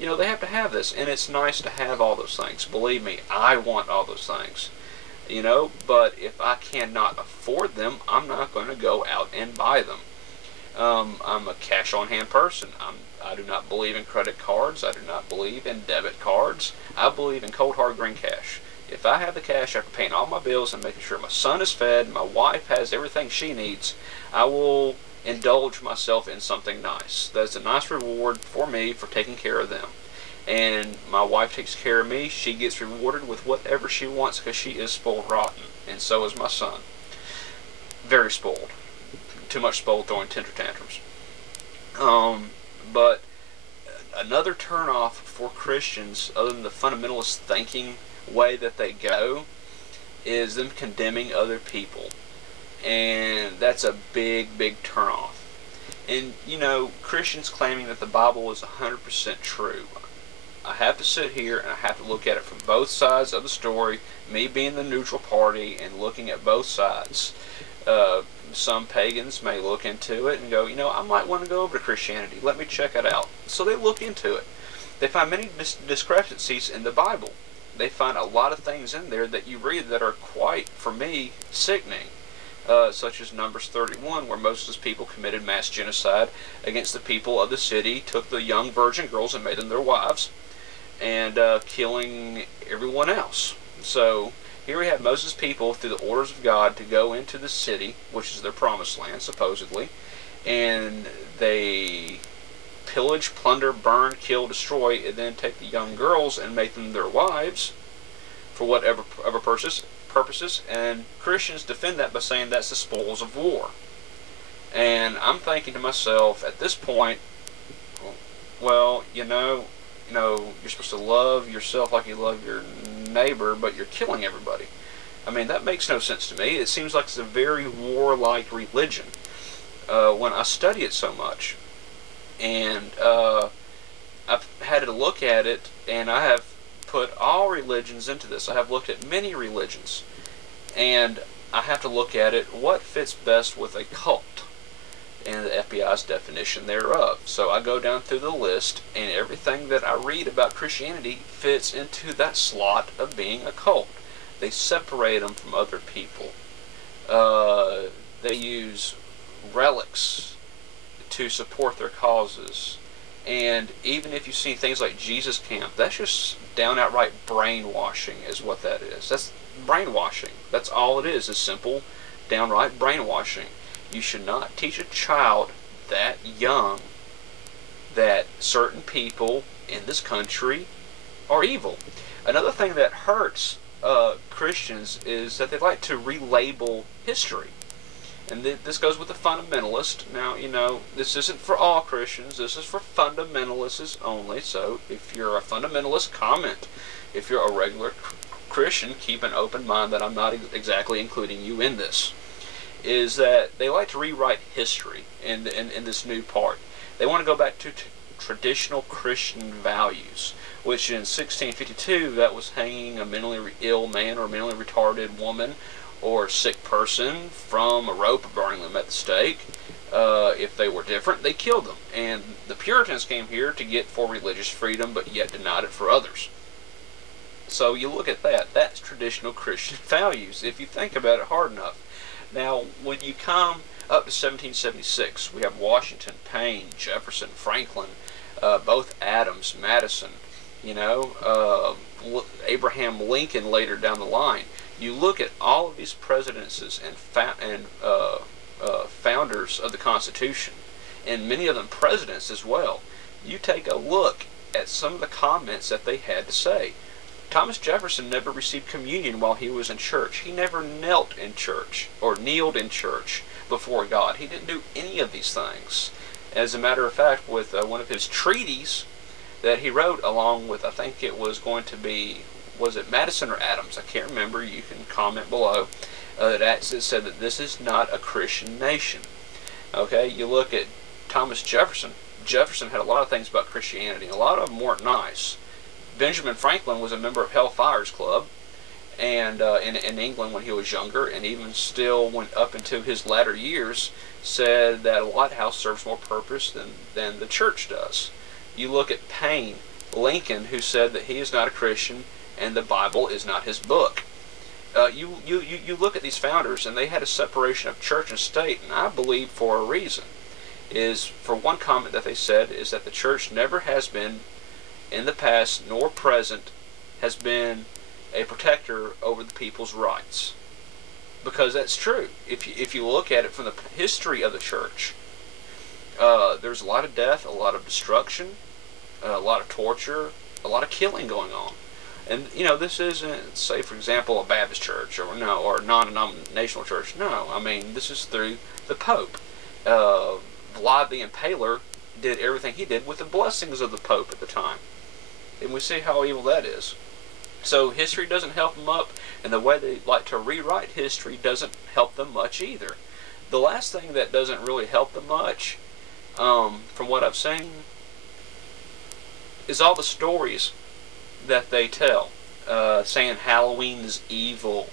You know, they have to have this, and it's nice to have all those things. Believe me, I want all those things. You know, but if I cannot afford them, I'm not going to go out and buy them. I'm a cash-on-hand person. I do not believe in credit cards. I do not believe in debit cards. I believe in cold hard green cash. If I have the cash after paying all my bills and making sure my son is fed, my wife has everything she needs, I will indulge myself in something nice. That's a nice reward for me for taking care of them. And my wife takes care of me. She gets rewarded with whatever she wants because she is spoiled rotten. And so is my son. Very spoiled. Too much spoiled, throwing temper tantrums. But another turnoff for Christians, other than the fundamentalist thinking way that they go, is them condemning other people. And that's a big, big turnoff. And, you know, Christians claiming that the Bible is 100% true. I have to sit here and I have to look at it from both sides of the story, me being the neutral party and looking at both sides. Some pagans may look into it and go, you know, I might want to go over to Christianity. Let me check it out. So they look into it. They find many discrepancies in the Bible. They find a lot of things in there that you read that are quite, for me, sickening. Such as Numbers 31, where Moses' people committed mass genocide against the people of the city, took the young virgin girls and made them their wives, and killing everyone else. So here we have Moses' people, through the orders of God, to go into the city, which is their promised land, supposedly, and they pillage, plunder, burn, kill, destroy, and then take the young girls and make them their wives for whatever purposes, and Christians defend that by saying that's the spoils of war. And I'm thinking to myself, at this point, well, you know, you're supposed to love yourself like you love your neighbor, but you're killing everybody. I mean, that makes no sense to me. It seems like it's a very warlike religion when I study it so much. And I've had to look at it, and I have put all religions into this. I have looked at many religions, and I have to look at it, what fits best with a cult, and the FBI's definition thereof. So I go down through the list, and everything that I read about Christianity fits into that slot of being a cult. They separate them from other people. They use relics to support their causes. And even if you see things like Jesus Camp, that's just down outright brainwashing is what that is. That's brainwashing. That's all it is simple, downright brainwashing. You should not teach a child that young that certain people in this country are evil. Another thing that hurts Christians is that they like to relabel history. And this goes with the fundamentalist. Now, you know, this isn't for all Christians. This is for fundamentalists only. So, if you're a fundamentalist, comment. If you're a regular Christian, keep an open mind that I'm not exactly including you in this. Is that they like to rewrite history in this new part. They want to go back to traditional Christian values, which in 1652, that was hanging a mentally ill man or mentally retarded woman or sick person from a rope or burning them at the stake. If they were different, they killed them. And the Puritans came here to get for religious freedom, but yet denied it for others. So you look at that. That's traditional Christian values, if you think about it hard enough. Now, when you come up to 1776, we have Washington, Paine, Jefferson, Franklin, both Adams, Madison, you know, Abraham Lincoln later down the line. You look at all of these presidents and founders of the Constitution, and many of them presidents as well. You take a look at some of the comments that they had to say. Thomas Jefferson never received communion while he was in church. He never knelt in church or kneeled in church before God. He didn't do any of these things. As a matter of fact, with one of his treaties that he wrote along with, I think it was going to be, was it Madison or Adams? I can't remember. You can comment below. That said that this is not a Christian nation. Okay, you look at Thomas Jefferson. Jefferson had a lot of things about Christianity. A lot of them weren't nice. Benjamin Franklin was a member of Hellfire's Club, and in England when he was younger, and even still went up into his latter years, said that a lighthouse serves more purpose than the church does. You look at Paine. Lincoln, who said that he is not a Christian and the Bible is not his book. You look at these founders, and they had a separation of church and state, and I believe for a reason. Is for one comment that they said is that the church never has been, in the past nor present, has been a protector over the people's rights. Because that's true. If you look at it from the history of the church, there's a lot of death, a lot of destruction, a lot of torture, a lot of killing going on. And, you know, this isn't, say, for example, a Baptist church or a non-denominational church. No, I mean, this is through the Pope. Vlad the Impaler did everything he did with the blessings of the Pope at the time. And we see how evil that is. So history doesn't help them up, and the way they like to rewrite history doesn't help them much either. The last thing that doesn't really help them much, from what I've seen, is all the stories that they tell, saying Halloween is evil,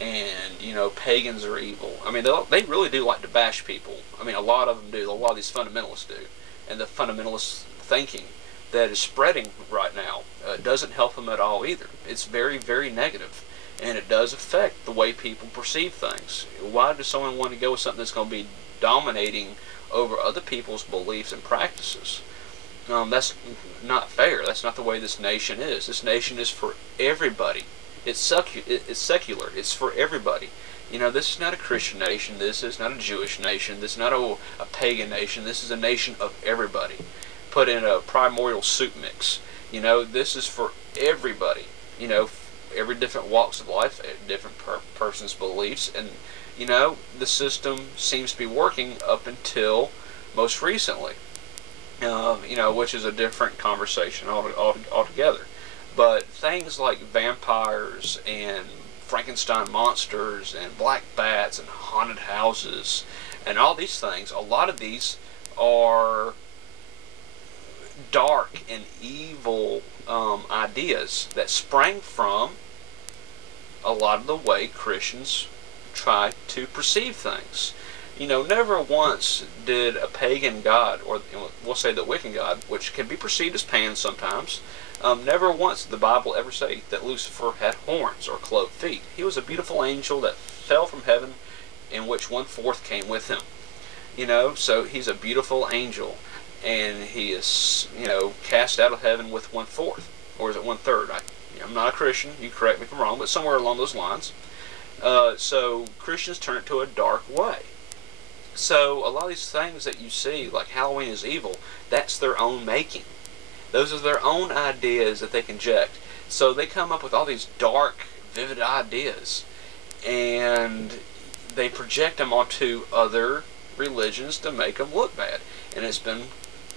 and, you know, pagans are evil. I mean, they really do like to bash people. I mean, a lot of them do. A lot of these fundamentalists do. And the fundamentalist thinking that is spreading right now doesn't help them at all either. It's very, very negative, and it does affect the way people perceive things. Why does someone want to go with something that's going to be dominating over other people's beliefs and practices? That's not fair. That's not the way this nation is. This nation is for everybody. It's secular. It's for everybody. You know, this is not a Christian nation. This is not a Jewish nation. This is not a pagan nation. This is a nation of everybody. Put in a primordial soup mix. You know, this is for everybody. You know, every different walks of life, different person's beliefs, and, you know, the system seems to be working up until most recently. You know, which is a different conversation altogether. But things like vampires and Frankenstein monsters and black bats and haunted houses and all these things, a lot of these are dark and evil ideas that sprang from a lot of the way Christians try to perceive things. You know, never once did a pagan god, or we'll say the Wiccan god, which can be perceived as Pan sometimes, never once did the Bible ever say that Lucifer had horns or clove feet. He was a beautiful angel that fell from heaven, in which 1/4 came with him. You know, so he's a beautiful angel, and he is, you know, cast out of heaven with 1/4, or is it 1/3? I'm not a Christian. You correct me if I'm wrong, but somewhere along those lines. So Christians turn it to a dark way. So a lot of these things that you see, like Halloween is evil, that's their own making. Those are their own ideas that they inject. So they come up with all these dark, vivid ideas, and they project them onto other religions to make them look bad. And it's been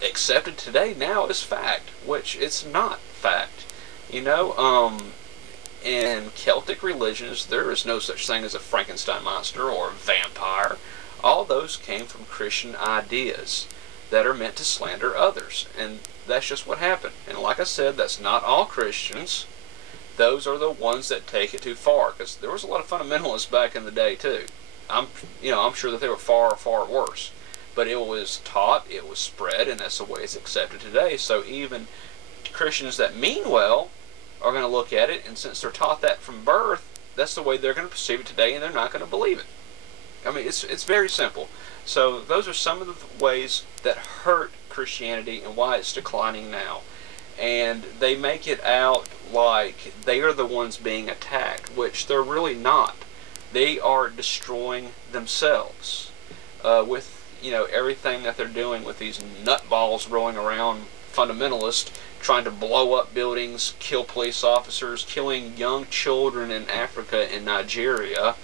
accepted today now as fact, which it's not fact. You know, in Celtic religions, there is no such thing as a Frankenstein monster or a vampire. All those came from Christian ideas that are meant to slander others. And that's just what happened. And like I said, that's not all Christians. Those are the ones that take it too far. Because there was a lot of fundamentalists back in the day too. I'm sure that they were far, far worse. But it was taught, it was spread, and that's the way it's accepted today. So even Christians that mean well are going to look at it, and since they're taught that from birth, that's the way they're going to perceive it today, and they're not going to believe it. I mean, it's very simple. So those are some of the ways that hurt Christianity and why it's declining now. And they make it out like they are the ones being attacked, which they're really not. They are destroying themselves with, you know, everything that they're doing with these nutballs rolling around, fundamentalists trying to blow up buildings, kill police officers, killing young children in Africa and Nigeria.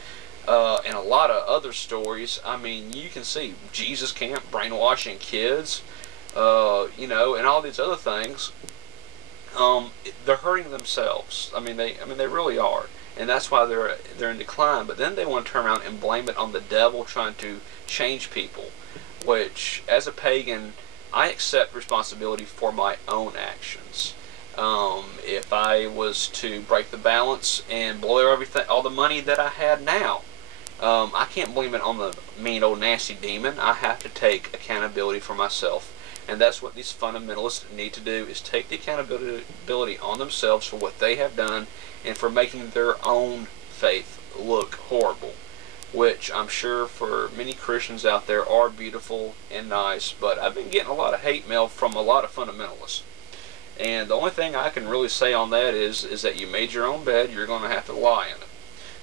And a lot of other stories. I mean, you can see Jesus camp, brainwashing kids, you know, and all these other things. They're hurting themselves. I mean, they really are, and that's why they're in decline. But then they want to turn around and blame it on the devil trying to change people, which, as a pagan, I accept responsibility for my own actions. If I was to break the balance and blow everything, all the money that I had now, I can't blame it on the mean old nasty demon. I have to take accountability for myself. And that's what these fundamentalists need to do, is take the accountability on themselves for what they have done and for making their own faith look horrible, which I'm sure for many Christians out there are beautiful and nice, but I've been getting a lot of hate mail from a lot of fundamentalists. And the only thing I can really say on that is that you made your own bed, you're going to have to lie in it.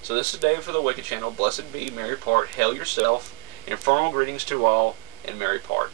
So this is David for the Wicked Channel. Blessed be, Mary Part, hail yourself, infernal greetings to all, and Mary Part.